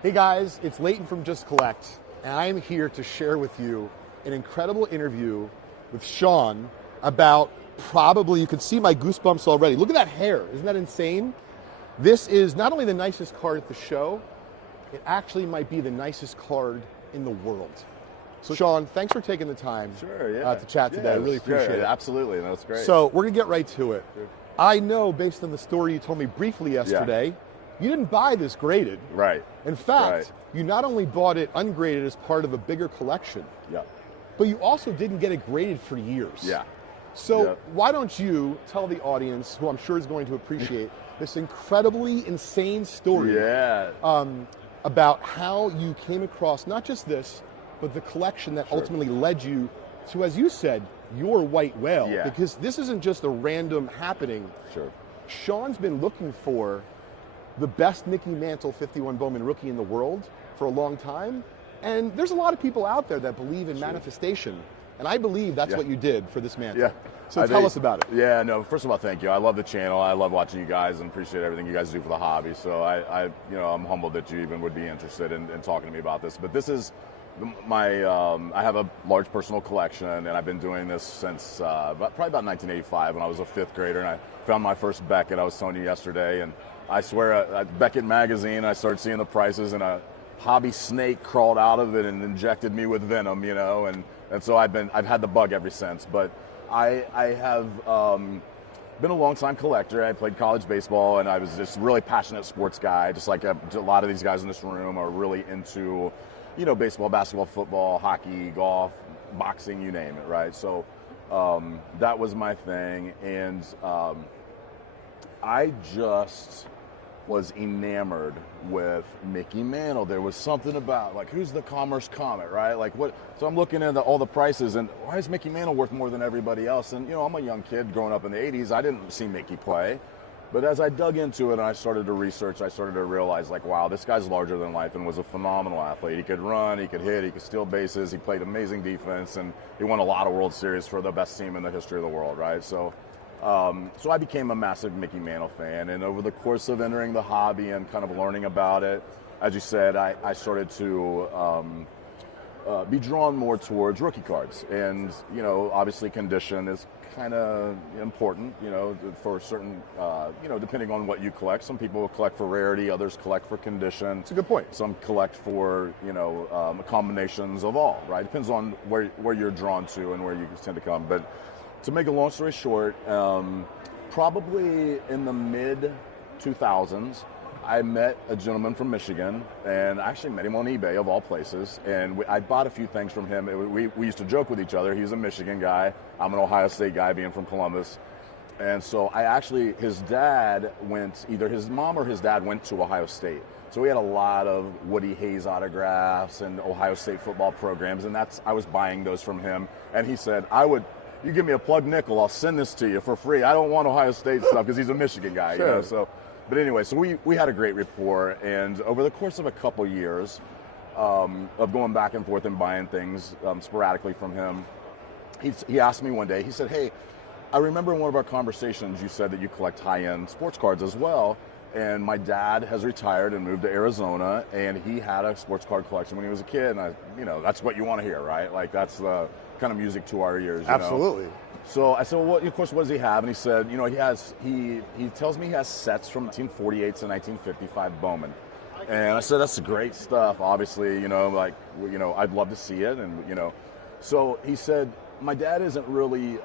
Hey guys, it's Leighton from Just Collect, and I am here to share with you an incredible interview with Sean about probably, you can see my goosebumps already. Look at that hair, isn't that insane? This is not only the nicest card at the show, it actually might be the nicest card in the world. So Sean, thanks for taking the time to chat today. I really appreciate it. Absolutely, that's great. So we're gonna get right to it. Sure. I know based on the story you told me briefly yesterday, you didn't buy this graded. Right. In fact, you not only bought it ungraded as part of a bigger collection, but you also didn't get it graded for years. Yeah. So why don't you tell the audience, who I'm sure is going to appreciate, this incredibly insane story about how you came across not just this, but the collection that ultimately led you to, as you said, your white whale. Yeah. Because this isn't just a random happening. Sure. Sean's been looking for the best Mickey Mantle 51 Bowman rookie in the world for a long time. And there's a lot of people out there that believe in manifestation. And I believe that's what you did for this mantle. Yeah. So tell us about it. Yeah, no, first of all, thank you. I love the channel. I love watching you guys and appreciate everything you guys do for the hobby. So I'm humbled that you even would be interested in talking to me about this. But this is my, I have a large personal collection, and I've been doing this since probably about 1985 when I was a fifth grader, and I found my first Beckett. I was telling you yesterday, and I swear, at Beckett magazine, I started seeing the prices, and a hobby snake crawled out of it and injected me with venom, you know, and so I've had the bug ever since. But I have been a long-time collector. I played college baseball, and I was just really passionate sports guy, just like a lot of these guys in this room are really into, you know, baseball, basketball, football, hockey, golf, boxing, you name it, right? So that was my thing, and I just was enamored with Mickey Mantle. There was something about, like, who's the Commerce Comet, right? Like, what? So I'm looking at all the prices, and why is Mickey Mantle worth more than everybody else? And, you know, I'm a young kid growing up in the 80s. I didn't see Mickey play. But as I dug into it and I started to research, I started to realize, like, wow, this guy's larger than life and was a phenomenal athlete. He could run, he could hit, he could steal bases, he played amazing defense, and he won a lot of World Series for the best team in the history of the world, right? So I became a massive Mickey Mantle fan, and over the course of entering the hobby and kind of learning about it, as you said, I started to be drawn more towards rookie cards. And, you know, obviously condition is kind of important, you know, for certain, you know, depending on what you collect. Some people collect for rarity, others collect for condition. It's a good point. Some collect for, you know, combinations of all, right? Depends on where you're drawn to and where you tend to come. But to make a long story short, probably in the mid-2000s, I met a gentleman from Michigan, and I actually met him on eBay, of all places, and I bought a few things from him. We used to joke with each other. He's a Michigan guy. I'm an Ohio State guy, being from Columbus. And so his dad went, either his mom or his dad went to Ohio State. So we had a lot of Woody Hayes autographs and Ohio State football programs, and I was buying those from him. And he said, you give me a plug nickel, I'll send this to you for free. I don't want Ohio State stuff because he's a Michigan guy, you know. So, but anyway, so we had a great rapport, and over the course of a couple years of going back and forth and buying things sporadically from him, he asked me one day. He said, "Hey, I remember in one of our conversations you said that you collect high-end sports cards as well." And my dad has retired and moved to Arizona, and he had a sports card collection when he was a kid. And that's what you want to hear, right? Like, that's the kind of music to our ears. Absolutely. You know? So I said, well, of course, what does he have? And he said, you know, he tells me he has sets from 1948 to 1955 Bowman. And I said, that's great stuff. Obviously, you know, like, you know, I'd love to see it. And, you know, so he said, my dad isn't really,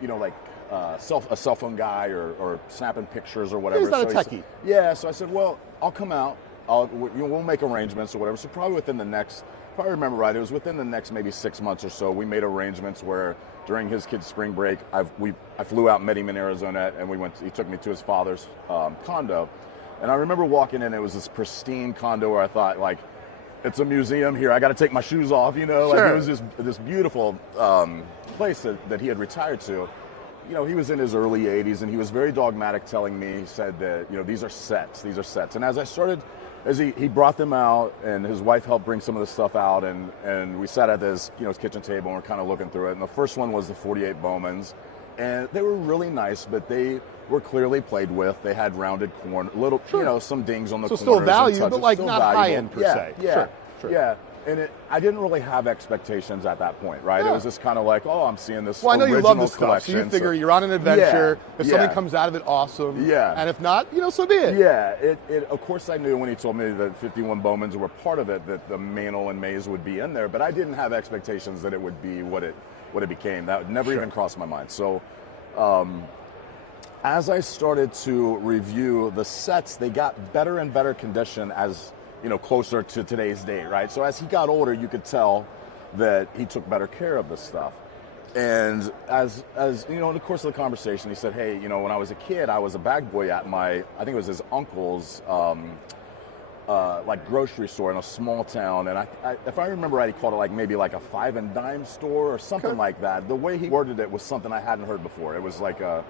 you know, like, a cell phone guy or snapping pictures or whatever. He's not a techie. So I said, well, I'll come out. We'll make arrangements or whatever. So probably within the next, if I remember right, it was within the next maybe 6 months or so, we made arrangements where during his kid's spring break, I flew out and met him in Arizona, and he took me to his father's condo. And I remember walking in, it was this pristine condo where I thought, like, it's a museum here. I got to take my shoes off, you know. Sure. Like, it was this beautiful place that he had retired to. You know, he was in his early 80s, and he was very dogmatic, telling me, he said that, you know, these are sets. And as he brought them out, and his wife helped bring some of the stuff out, and we sat at his kitchen table, and we're kind of looking through it. And the first one was the 48 Bowmans, and they were really nice, but they were clearly played with. They had rounded corner, little, some dings on the corners. So still value, and but like still not valuable. high end per se. Sure. Yeah. And I didn't really have expectations at that point, right? Yeah. It was just kind of like, oh, I'm seeing this. Well, I know you love this stuff, collection, so you figure you're on an adventure. If something yeah. comes out of it, awesome. Yeah. And if not, so be it. Yeah. Of course, I knew when he told me that 51 Bowmans were part of it, that the Mantle and Mays would be in there, but I didn't have expectations that it would be what it became. That never even crossed my mind. So, as I started to review the sets, they got better and better condition as closer to today's date, right? So as he got older, you could tell that he took better care of this stuff. And as in the course of the conversation, he said, hey, when I was a kid, I was a bag boy at I think it was his uncle's, like grocery store in a small town. And I if I remember right, he called it maybe a 5 and dime store or something like that. The way he worded it was something I hadn't heard before. It was like a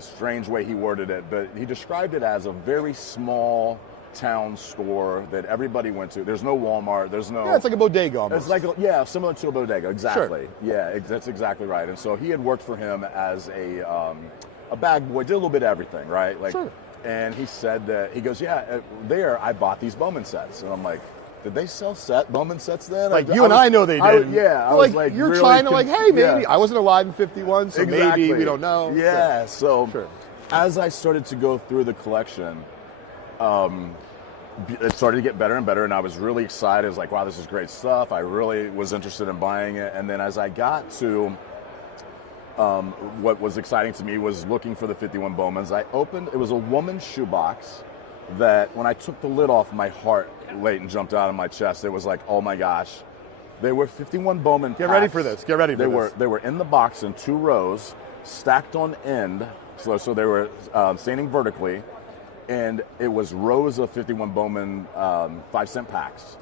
strange way he worded it, but he described it as a very small town store that everybody went to. There's no Walmart. There's no. Yeah, it's like a bodega almost. It's similar to a bodega. Exactly. Sure. Yeah, that's exactly right. And so he had worked for him as a bag boy, did a little bit of everything, right? Sure. And he said that he goes, there I bought these Bowman sets, and I'm like, did they sell Bowman sets then? I know they did. I was you're really trying to hey, maybe yeah. I wasn't alive in '51, so exactly. maybe we don't know. Yeah. So sure. As I started to go through the collection, it started to get better and better, and I was really excited. I was like, wow, this is great stuff. I really was interested in buying it. And then as I got to what was exciting to me was looking for the 51 Bowmans. It was a woman's shoebox that when I took the lid off, my heart, Leighton, jumped out of my chest. It was like, oh my gosh. They were 51 Bowman packs. Get ready for this. They were in the box in 2 rows, stacked on end. So they were standing vertically, and it was rows of 51 Bowman 5-cent packs.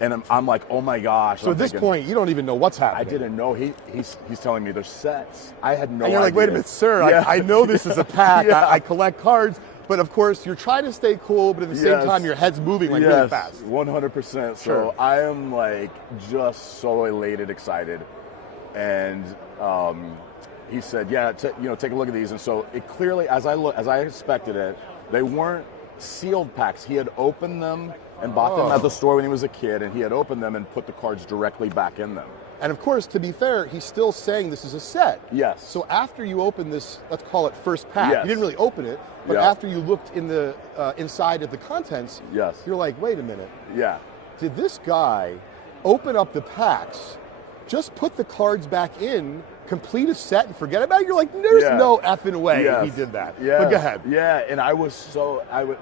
And I'm like, oh my gosh. So at this point, you don't even know what's happening. I didn't know. He's telling me they're sets. I had no idea. And you're like, wait a minute, sir, I know this is a pack. I collect cards. But of course, you're trying to stay cool, but at the same time, your head's moving really fast. 100%. Sure. So I am just so elated, excited. And he said, take a look at these. And so it clearly, as I expected it, they weren't sealed packs. He had opened them and bought them at the store when he was a kid, and he had opened them and put the cards directly back in them. And of course, to be fair, he's still saying this is a set. Yes. So after you open this, let's call it first pack, yes. You didn't really open it, but after you looked in the inside of the contents, yes. You're like, wait a minute. Yeah. Did this guy open up the packs, just put the cards back in, complete a set and forget about it? You're like, there's no effing way he did that. Yeah. But go ahead. Yeah, and I was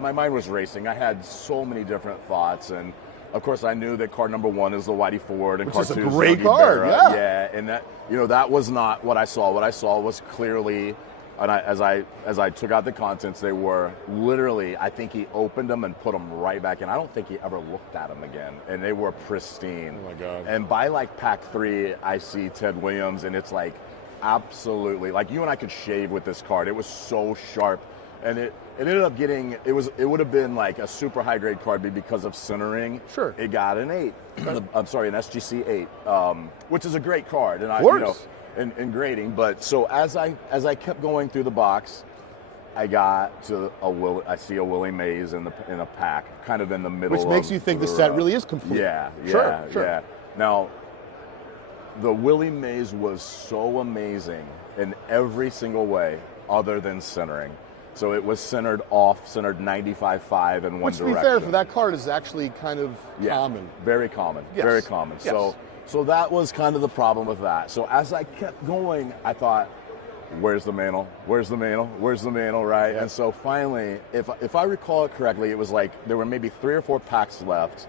my mind was racing. I had so many different thoughts, and of course I knew that card number 1 is the Whitey Ford, and which card is a 2 is great Yogi card. Berra. Yeah, and that that was not what I saw. What I saw was clearly. And as I took out the contents, they were literally, I think he opened them and put them right back in. I don't think he ever looked at them again. And they were pristine. Oh, my God. And by pack 3, I see Ted Williams, and it's absolutely, you and I could shave with this card. It was so sharp. And it ended up getting, it would have been a super high grade card, but because of centering, sure, it got an 8. I'm sorry, an SGC 8, which is a great card. And of course. In grading, but so as I kept going through the box, I got to I see a Willie Mays in a pack, kind of in the middle. Which makes you think the set really is complete. Yeah. Sure. Now, the Willie Mays was so amazing in every single way, other than centering. So it was centered 95.5 in one direction. Which, to be fair, for that card is actually kind of common. Very common. Yes. Very common. Yes. So that was kind of the problem with that. So as I kept going, I thought, where's the Mantle? Where's the Mantle? Where's the Mantle, right? Yeah. And so finally, if I recall it correctly, it was there were maybe 3 or 4 packs left.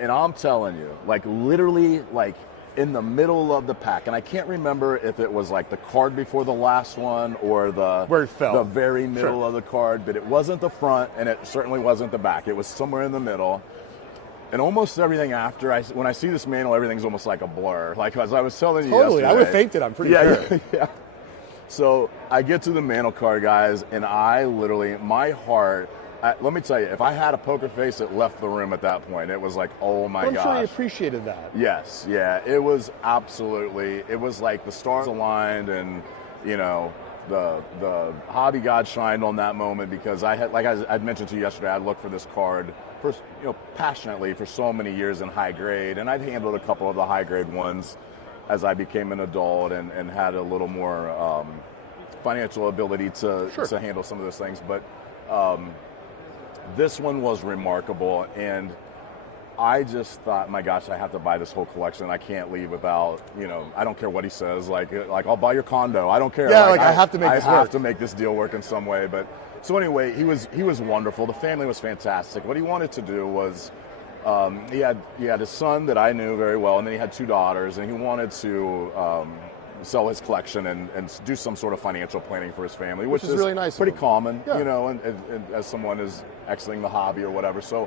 And I'm telling you, literally, in the middle of the pack. And I can't remember if it was the card before the last one or where it fell. The very middle of the card, but it wasn't the front and it certainly wasn't the back. It was somewhere in the middle. And almost everything after, when I see this Mantle, everything's almost like a blur. As I was telling you Totally, yesterday. I would have fainted, I'm pretty sure. Yeah. So I get to the Mantle card, guys, and I literally, my heart, let me tell you, if I had a poker face, it left the room at that point. It was oh my gosh. I'm sure he appreciated that. Yes, yeah. It was absolutely, it was the stars aligned, and, the hobby god shined on that moment because I'd mentioned to you yesterday, I looked for this card for, passionately for so many years in high grade, and I'd handled a couple of the high grade ones as I became an adult and had a little more financial ability to handle some of those things. But this one was remarkable, and I just thought, my gosh, I have to buy this whole collection. I can't leave without, I don't care what he says. Like I'll buy your condo. I don't care. Yeah, I have to make this work. I have to make this deal work in some way. But so anyway, he was wonderful. The family was fantastic. What he wanted to do was, he had his son that I knew very well, and then he had 2 daughters, and he wanted to sell his collection and do some sort of financial planning for his family, which is really nice. Pretty common, and as someone is exiting the hobby or whatever. So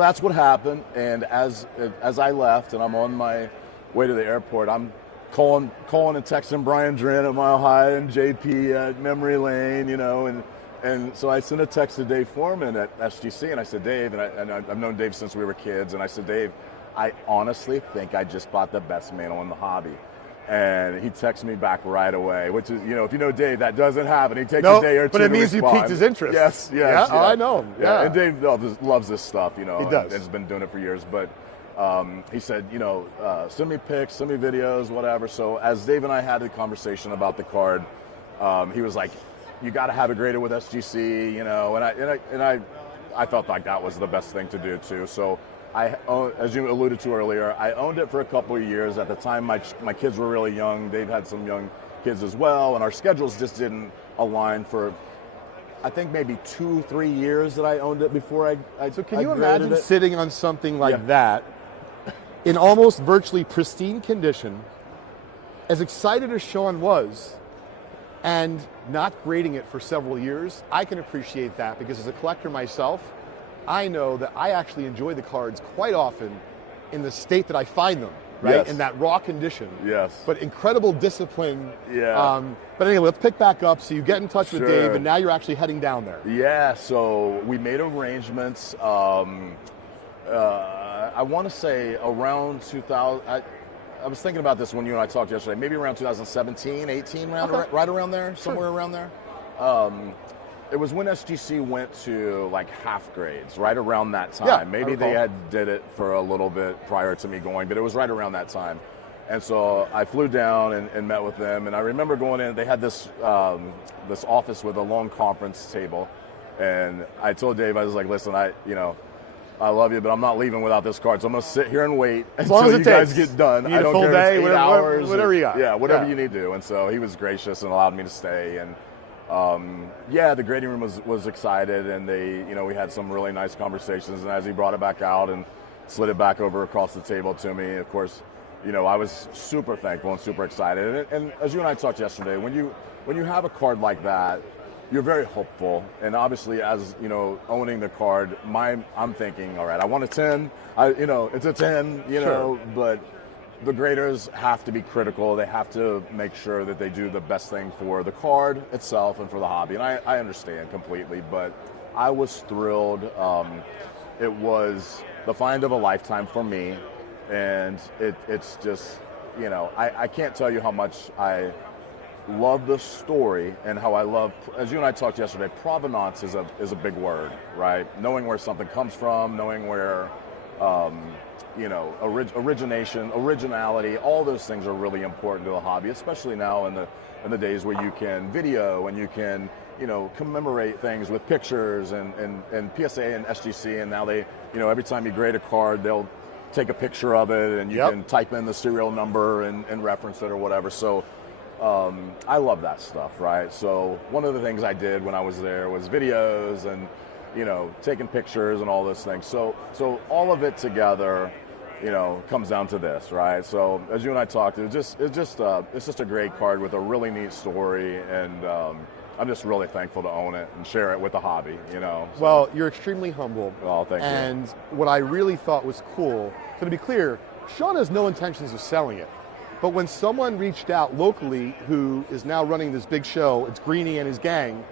that's what happened, and as I left and I'm on my way to the airport, I'm calling and texting Brian Dren at Mile High and JP at Memory Lane, and so I sent a text to Dave Foreman at SGC, and I said, Dave, and I've known Dave since we were kids, and I said, Dave, I honestly think I just bought the best mantle in the hobby. And he texts me back right away, which is, if you know Dave, that doesn't happen. He takes a day or two. But it means respond. you piqued his interest. Yes. Yeah? Oh, I know him. Yeah. And Dave loves this stuff, He does. And has been doing it for years. But he said, send me pics, send me videos, whatever. So as Dave and I had the conversation about the card, he was like, you got to have it graded with SGC, and I felt like that was the best thing to do too. So as you alluded to earlier, I owned it for a couple of years. At the time, my kids were really young. Dave had some young kids as well, and our schedules just didn't align for, I think, maybe 2-3 years that I owned it before I So can you imagine it? sitting on something like that in almost virtually pristine condition, as excited as Sean was, and not grading it for several years? I can appreciate that because as a collector myself, I know that I actually enjoy the cards quite often in the state that I find them, right? Yes. In that raw condition. Yes. But incredible discipline. Yeah. But anyway, let's pick back up. So you get in touch with Sure. Dave, and now you're actually heading down there. Yeah, so we made arrangements. I want to say around 2000. I was thinking about this when you and I talked yesterday. Maybe around 2017, 18, right around there, somewhere around there. It was when SGC went to like half grades, right around that time. Yeah, Maybe they did it for a little bit prior to me going, but it was right around that time. And so I flew down and met with them, and I remember going in. They had this office with a long conference table, and I told Dave, I was like, listen, I love you, but I'm not leaving without this card. So I'm going to sit here and wait until you guys get done. I don't full care day, if it's 8 hours. Whatever you got. Yeah, whatever you need to do. And so he was gracious and allowed me to stay. And the grading room was excited, and we had some really nice conversations. And as he brought it back out and slid it back over across the table to me, of course, I was super thankful and super excited. And as you and I talked yesterday, when you have a card like that, you're very hopeful. And obviously, as owning the card, I'm thinking, all right, I want a 10. It's a 10. Sure. But the graders have to be critical. They have to make sure that they do the best thing for the card itself and for the hobby. And I understand completely, but I was thrilled. It was the find of a lifetime for me. And it's just, I can't tell you how much I love the story and how I love, as you and I talked yesterday, provenance is a big word, right? Knowing where something comes from, knowing where, origination, originality, all those things are really important to the hobby, especially now in the days where you can video and you can, commemorate things with pictures and PSA and SGC, and now they, every time you grade a card, they'll take a picture of it and you can type in the serial number and reference it or whatever. So I love that stuff, right? So one of the things I did when I was there was videos and, taking pictures and all those things. So all of it together, comes down to this, right? So as you and I talked, it's just a great card with a really neat story, and I'm just really thankful to own it and share it with the hobby, So. Well, you're extremely humble. Well, thank you. And what I really thought was cool, so to be clear, Sean has no intentions of selling it. But when someone reached out locally who is now running this big show, it's Greenie and his gang,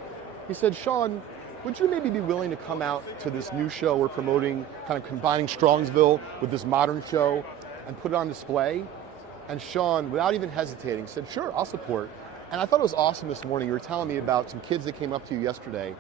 he said, Sean, would you maybe be willing to come out to this new show we're promoting, kind of combining Strongsville with this modern show, and put it on display? And Sean, without even hesitating, said, sure, I'll support. And I thought it was awesome this morning. You were telling me about some kids that came up to you yesterday.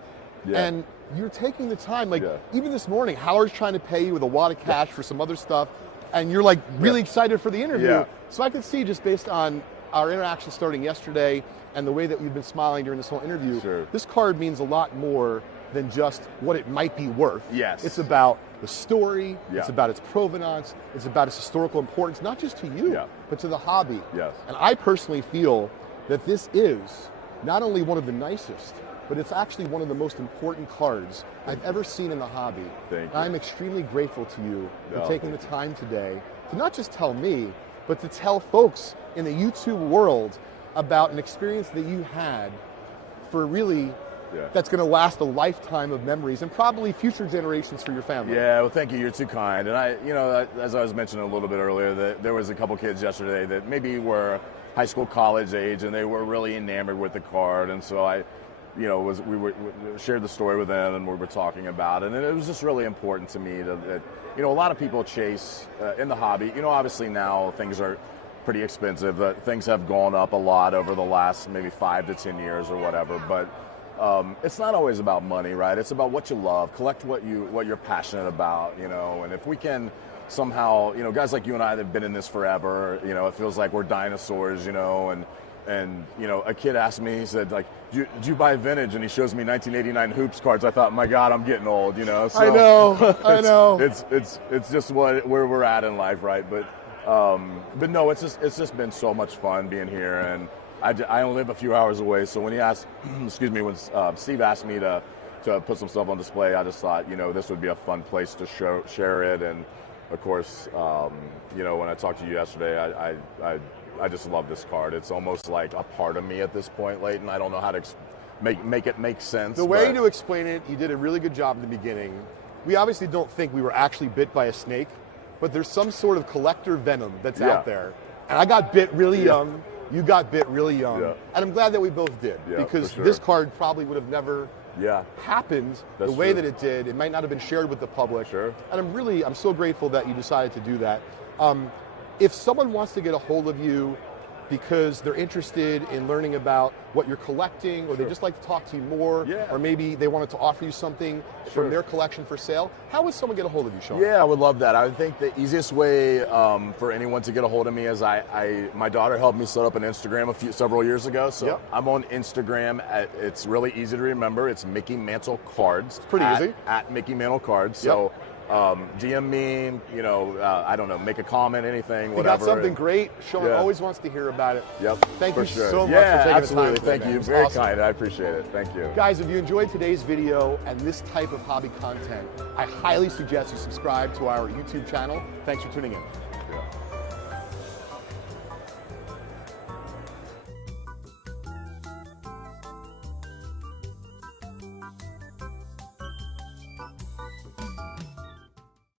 Yeah. And you're taking the time, like Yeah. even this morning, Howard's trying to pay you with a wad of cash for some other stuff, and you're like really excited for the interview. Yeah. So I could see just based on our interaction starting yesterday and the way that you've been smiling during this whole interview, Sure. this card means a lot more than just what it might be worth. Yes. It's about the story, Yeah. it's about its provenance, it's about its historical importance, not just to you, Yeah. but to the hobby. Yes. And I personally feel that this is not only one of the nicest, but it's actually one of the most important cards I've ever seen in the hobby. Thank you. I'm extremely grateful to you for No, taking the thank time today to not just tell me, but to tell folks in the YouTube world about an experience that you had for really, Yeah. that's going to last a lifetime of memories and probably future generations for your family. Yeah, well, thank you. You're too kind. And as I was mentioning a little bit earlier, that there was a couple kids yesterday that maybe were high school, college age, and they were really enamored with the card. And so we shared the story with them, and we were talking about it. And it was just really important to me that a lot of people chase in the hobby. Obviously now things are pretty expensive. Things have gone up a lot over the last maybe 5 to 10 years or whatever. But it's not always about money, right? It's about what you love. Collect what you're passionate about, And if we can somehow, guys like you and I that have been in this forever, it feels like we're dinosaurs, and a kid asked me, he said, like, did you buy vintage? And he shows me 1989 Hoops cards. I thought, my God, I'm getting old, So I know. It's just where we're at in life, right? But no, it's just been so much fun being here, and I only live a few hours away. So when he asked, when Steve asked me to put some stuff on display, I just thought, this would be a fun place to share it. And of course, when I talked to you yesterday, I just love this card. It's almost like a part of me at this point, Leighton. I don't know how to make it make sense. The way to explain it, you did a really good job in the beginning. We obviously don't think we were actually bit by a snake, but there's some sort of collector venom that's out there. And I got bit really young. You got bit really young. Yeah. And I'm glad that we both did, because for sure. this card probably would have never happened That's the way true. that it did. It might not have been shared with the public. Sure. And I'm so grateful that you decided to do that. If someone wants to get a hold of you because they're interested in learning about what you're collecting, or they just like to talk to you more, or maybe they wanted to offer you something from their collection for sale, how would someone get a hold of you, Sean? Yeah, I would love that. I would think the easiest way for anyone to get a hold of me is my daughter helped me set up an Instagram several years ago. So I'm on Instagram. It's really easy to remember. It's Mickey Mantle Cards. It's pretty easy. At Mickey Mantle Cards. So GM me, I don't know, make a comment, anything, If whatever. you got something great, Sean always wants to hear about it. Yep. Thank you sure. so much yeah, for taking absolutely. the time. Thank you. It's Very awesome. kind. I appreciate it. Thank you. Guys, if you enjoyed today's video and this type of hobby content, I highly suggest you subscribe to our YouTube channel. Thanks for tuning in. Yeah.